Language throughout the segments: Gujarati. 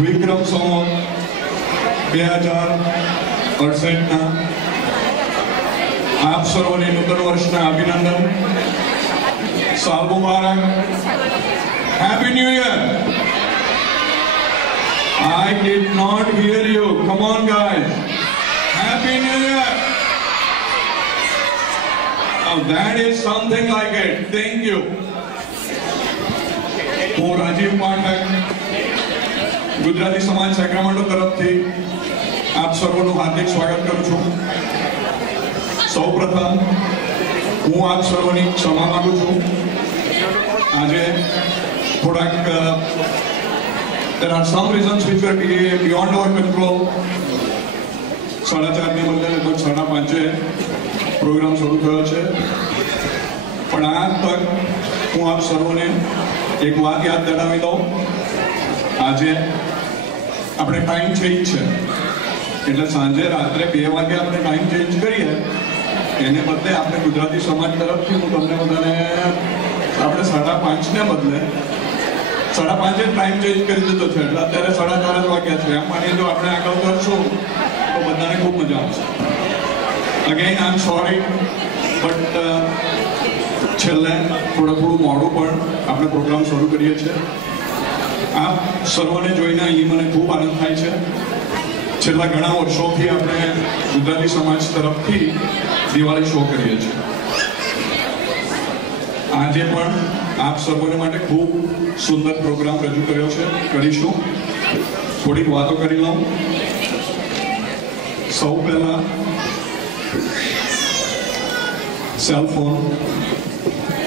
વિક્રમ સંવત 2068 આપ સર્વને નૂતન વર્ષના અભિનંદન. સાલ મુબારક. Happy new year. I did not hear you. Come on guys. Happy New Year. Now that is something like it. Thank you. હું રાજીવ પાઠક ગુજરાતી સમાજ સેક્રામેન્ટો તરફથી આપ સર્વનું હાર્દિક સ્વાગત કરું છું. સૌપ્રથમ હું આપ સર્વની ક્ષમા માંગુ છું. આજે થોડાક there are some reasons which were beyond our control. 4:30 ને બદલે લગભગ 5:30 પ્રોગ્રામ શરૂ થયો છે. પણ આ તક હું આપ સર્વને એક વાત યાદ કરાવી દઉં. આજે આપણે ટાઈમ ચેન્જ છે એટલે સાંજે રાત્રે 2 વાગે આપણે ટાઈમ ચેન્જ કરીએ એને બદલે આપણે ગુજરાતી સમાજ તરફથી હું તમને બધાને આપણે 5:30 ને બદલે 5:30 ટાઈમ ચેન્જ કરી દીધો છે એટલે અત્યારે 4:30 વાગ્યા છે. એમ માની જો આપણે આગળ કરશું તો બધાને ખૂબ મજા આવશે. Again I am sorry but છેલ્લે થોડું મોડું પણ આપણે પ્રોગ્રામ શરૂ કરીએ છીએ. આપ સર્વને જોઈને અહીં મને ખૂબ આનંદ થાય છે. છેલ્લા ઘણા વર્ષોથી આપણે ગુજરાતી સમાજ તરફથી દિવાળી શો કરીએ છીએ. આજે પણ આપ સર્વને માટે ખૂબ સુંદર પ્રોગ્રામ રજૂ કર્યો છે. કરીશું. થોડીક વાતો કરી લઉં. સૌ પહેલા સેલ ફોન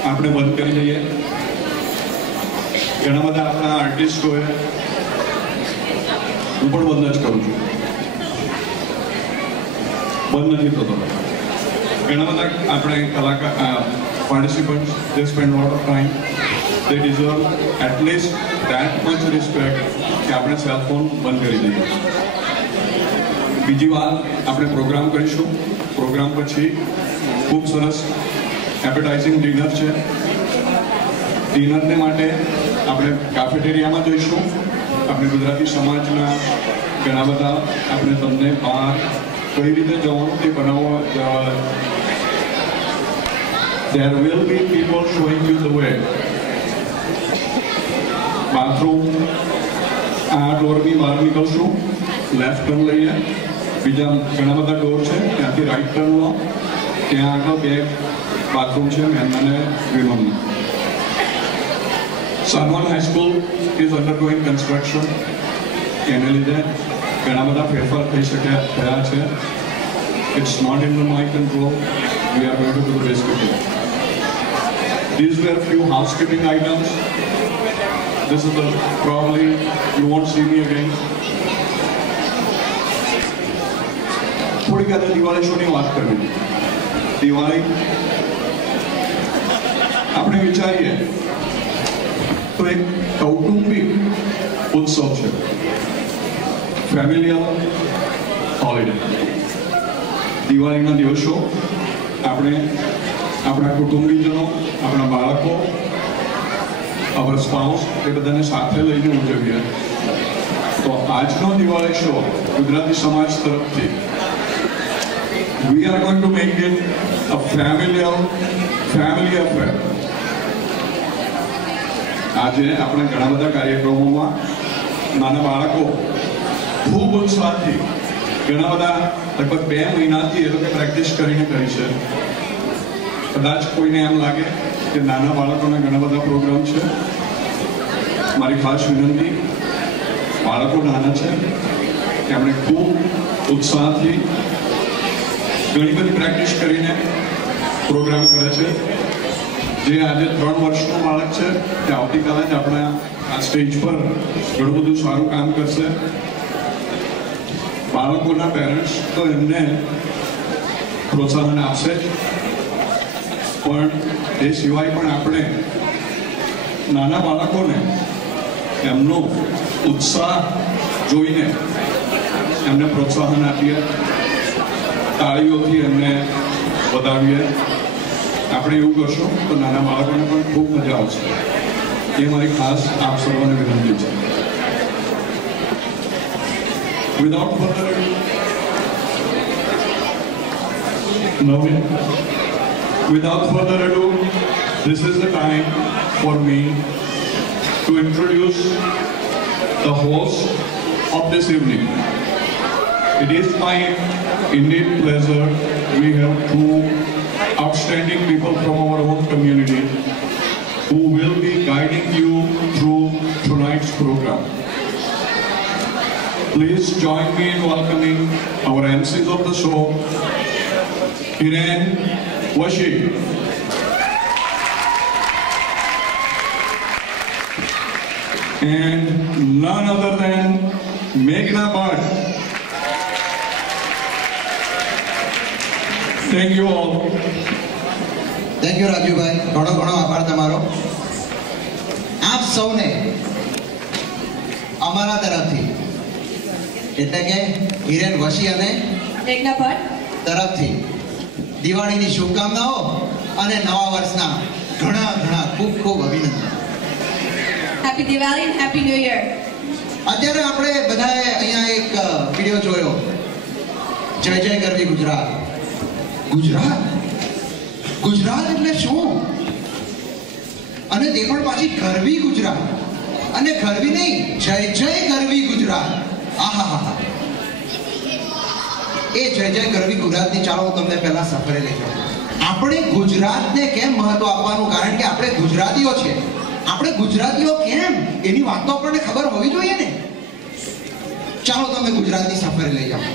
આપણે બંધ કરી દઈએ. ઘણા બધા આપણા આર્ટિસ્ટોએ હું પણ બંધ જ કરું છું. બંધ નથી થતો. ઘણા બધા આપણે કલાકાર participants, they spend a lot of time. They deserve at least that much respect કે આપણે સેલ ફોન બંધ કરી દઈએ. બીજી વાત, આપણે પ્રોગ્રામ કરીશું. પ્રોગ્રામ પછી ખૂબ સરસ એપેટાઇઝિંગ ડિનર છે. ડિનરને માટે આપણે કાફેટેરિયામાં જઈશું. આપણે ગુજરાતી સમાજના ઘણા બધા આપણે તમને બહાર કઈ રીતે જવાનું તે બનાવવા there will be people showing you the way. Bathroom આ ડોરની બહાર નીકળશું. લેફ્ટ ટર્ન લઈએ. બીજા ઘણા બધા ડોર છે ત્યાંથી રાઈટ ટર્ન લો. ત્યાં આગળ 2 બાથરૂમ છે મેન અને વિમન. સાનવન હાઈસ્કૂલ ઇઝ અંડરગોઈંગ કન્સ્ટ્રક્શન. એને લીધે ઘણા બધા ફેરફાર થયા છે. It's not in my control. We are going to do the best we can. These were few housekeeping items. This is the probably you won't see me again. થોડીક આજે દિવાળી શોની વાત કરવી. દિવાળી આપણે વિચારીએ તો એક કૌટુંબિક ઉત્સવ છે. Familiar holiday. દિવાળીના દિવસો આપણે આપણા કુટુંબીજનો, આપણા બાળકો, અવર સ્પાઉસ એ બધાને સાથે લઈને ઉજવીએ. તો આજનો દિવાળી શો ગુજરાતી સમાજ તરફથી we are going to make it a family affair. આજે આપણે ઘણા બધા કાર્યક્રમોમાં નાના બાળકો ખૂબ ઉત્સાહથી ઘણા બધા લગભગ 2 મહિનાથી એ લોકો પ્રેક્ટિસ કરીને કરી છે. કદાચ કોઈને એમ લાગે કે નાના બાળકોના ઘણા બધા પ્રોગ્રામ છે. મારી ખાસ વિનંતી, બાળકો નાના છે એમણે ખૂબ ઉત્સાહથી ઘણી બધી પ્રેક્ટિસ કરીને પ્રોગ્રામ કરે છે. જે આજે 3 વર્ષનું બાળક છે તે આવતીકાલે જ આપણા આ સ્ટેજ પર ઘણું બધું સારું કામ કરશે. બાળકોના પેરેન્ટ્સ તો એમને પ્રોત્સાહન આપશે જ, પણ એ સિવાય પણ આપણે નાના બાળકોને એમનો ઉત્સાહ જોઈને એમને પ્રોત્સાહન આપીએ. તાળીઓથી એમને વધાવીએ. આપણે એવું કરશું તો નાના બાળકોને પણ ખૂબ મજા આવશે. એ મારી ખાસ આપ સર્વને વિનંતી છે. without further ado, Navin, without further ado, this is the time for me to introduce the host of this evening. It is my indeed pleasure. We have two outstanding people from our own community who will be guiding you through tonight's program. Please join me in welcoming our MCs of the show, Hiren Vashi, and none other than Meghna Bhatt. Thank you all. Thank you Raju ભાઈ, ઘણો ઘણો આભાર તમારો. આપ સૌને અમારા તરફથી એટલે કે હિરેન વશી અને મેઘના ભટ્ટ તરફથી દિવાળીની શુભકામનાઓ અને નવા વર્ષના ઘણા ઘણા ખૂબ ખૂબ અભિનંદન. Happy Diwali and happy new year. અત્યારે આપણે બધાએ અહીંયા એક વિડિયો જોયો, જય જય ગરવી ગુજરાત. ગુજરાત ગુજરાત એટલે શું? અને તે પણ પાછી ગરવી ગુજરાત. અને ગરવી નહીં, જય જય ગરવી ગુજરાત. આહાહા. એ જય જય ગરવી ગુજરાતની ચાલો હું તમને પહેલા સફરે લઈ જાઉં. આપણે ગુજરાતને કેમ મહત્વ આપવાનું? કારણ કે આપણે ગુજરાતીઓ છે. આપણે ગુજરાતીઓ કેમ એની વાત તો આપણને ખબર હોવી જોઈએ ને. ચાલો તમને ગુજરાતની સફરે લઈ જાઉં.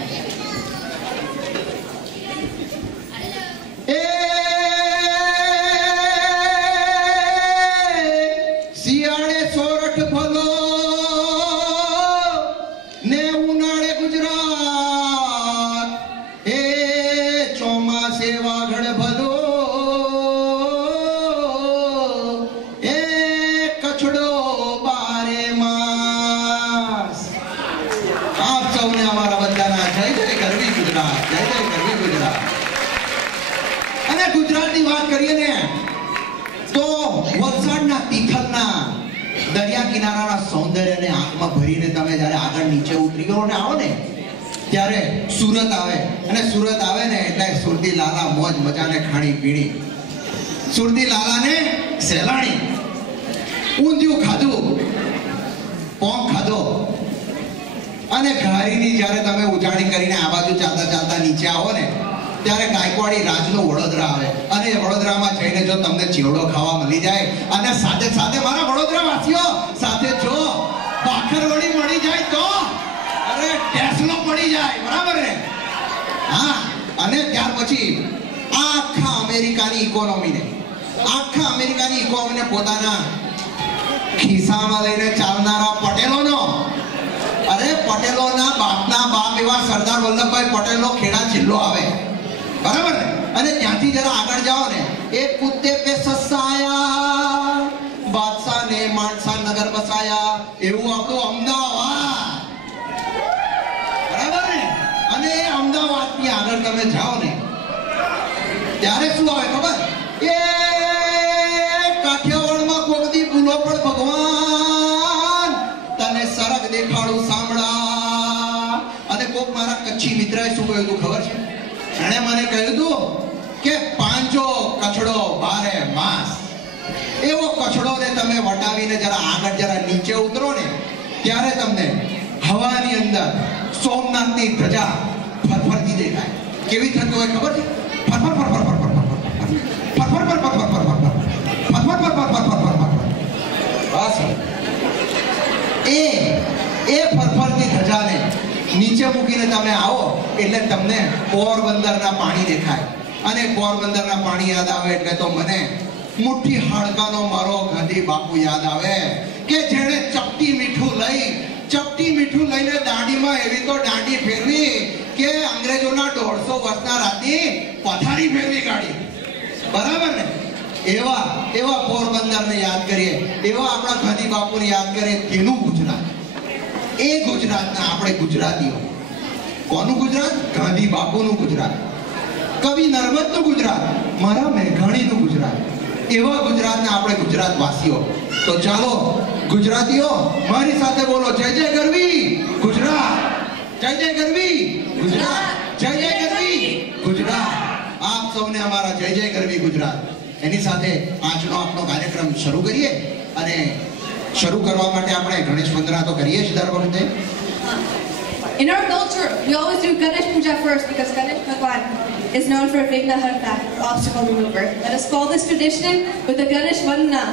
શિયાળે સોરઠ ભલો ને ઉનાળે ગુજરાત, એ ચોમાસે વાગડ ભલો એ કચડો બારે માસ. આપ સૌને અમારા બધાના જય જય ગરવી ગુજરાત, જય જય ગરવી ગુજરાત. અને ગુજરાતની વાત કરીએ ને તો વલસાડના તિથલના દરિયા કિનારાના સૌંદર્યને આંખમાં ભરીને તમે જ્યારે આગળ નીચે ઉતરી ગયો ને આવો ને ત્યારે સુરત આવે. અને સુરત આવે ને એટલે સુરતી લાલા મોજ મજાને ખાણી પીણી, સુરતી લાલાને સેલાણી, ઊંધિયું ખાધું, પોંક ખાધો. અને ઘારીની જ્યારે તમે ઉજાણી કરીને આ બાજુ ચાલતા ચાલતા નીચે આવો ને ત્યારે ગાયકવાડી રાજનો વડોદરા આવે. અને વડોદરામાં જઈને જો તમને ચેવડો ખાવા મળી જાય અને સાથે સાથે મારા વડોદરા વાસીઓ સાથે જો ભાખરવડી મળી જાય તો અરે ટેસલો પડી જાય, બરાબર ને? હા. અને ત્યાર પછી આખા અમેરિકાની ઇકોનોમીને પોતાના ખિસ્સામાં લઈને ચાલનારા પટેલોનો, અરે પટેલોના બાપના બાપ એવા સરદાર વલ્લભભાઈ પટેલનો ખેડા જિલ્લો આવે, બરાબર ને? અને ત્યાંથી જરા આગળ જાઓ ને, એક કુત્તે પે સસાયા બાદશાહ ને માણસા નગર બસાયા, એવું આપણું અમદાવાદ, બરાબર ને? અને એ અમદાવાદની આગળ તમે જાઓ ને ત્યારે શું આવે ખબર? એ કાઠિયાવાડમાં કોકદી ભૂલો પણ ભગવાન તને સરગ દેખાડું સાંભળા. અને કોક મારા કચ્છી મિત્રએ શું કહ્યું હતું ખબર છે? એણે મને કહ્યું હતું કે પાંજો કચડો બારે માસ. એવો કચડો ને તમે વટાવીને જરા આગળ જરા નીચે ઉતરો ને ત્યારે તમને હવાની અંદર સોમનાથની ધજા ફરફરતી દેખાય. કેવી થતી હોય ખબર છે? ફરફર ફરફર ફરફર ફરફર ફરફર ફરફર ફરફર ફરફર. બસ એ ફરફરતી ધજાને નીચે મૂકીને તમે આવો એટલે તમને પોરબંદરના પાણી દેખાય. અને પોરબંદરના પાણી યાદ આવે એટલે તો મને મુઠ્ઠી હાડકાનો મારો ગાંધી બાપુ યાદ આવે કે જેણે ચપટી મીઠું લઈને દાંડીમાં એવી તો દાંડી ફેરવી કે અંગ્રેજોના 150 વર્ષના રાતી પથારી ફેરવી કાઢી, બરાબર ને? એવા પોરબંદરને યાદ કરીએ, એવા આપણા ગાંધી બાપુને યાદ કરીએ. તેનું ગુજરાત, એ ગુજરાતના આપણે ગુજરાતીઓ. કોનું ગુજરાત? ગાંધી બાપુનું ગુજરાત, કવિ નર્મદનું ગુજરાત, મારા મેઘાણીનું ગુજરાત. એવા ગુજરાતના આપણે ગુજરાત વાસીઓ. તો ચાલો ગુજરાતીઓ મારી સાથે બોલો, જય જય ગરવી ગુજરાત, જય જય ગરવી ગુજરાત, જય જય ગરવી ગુજરાત. આપ સૌને અમારા જય જય ગરવી ગુજરાત. એની સાથે આજનો આપણો કાર્યક્રમ શરૂ કરીએ. અને શરૂ કરવા માટે આપણે ગણેશ વંદના તો કરીએ જ દર વખતે. In our culture, we always do Ganesh Puja first because Ganesh Bhagwan is known for Vigna Harta, or obstacle remover. Let us follow this tradition with the Ganesh Vandana.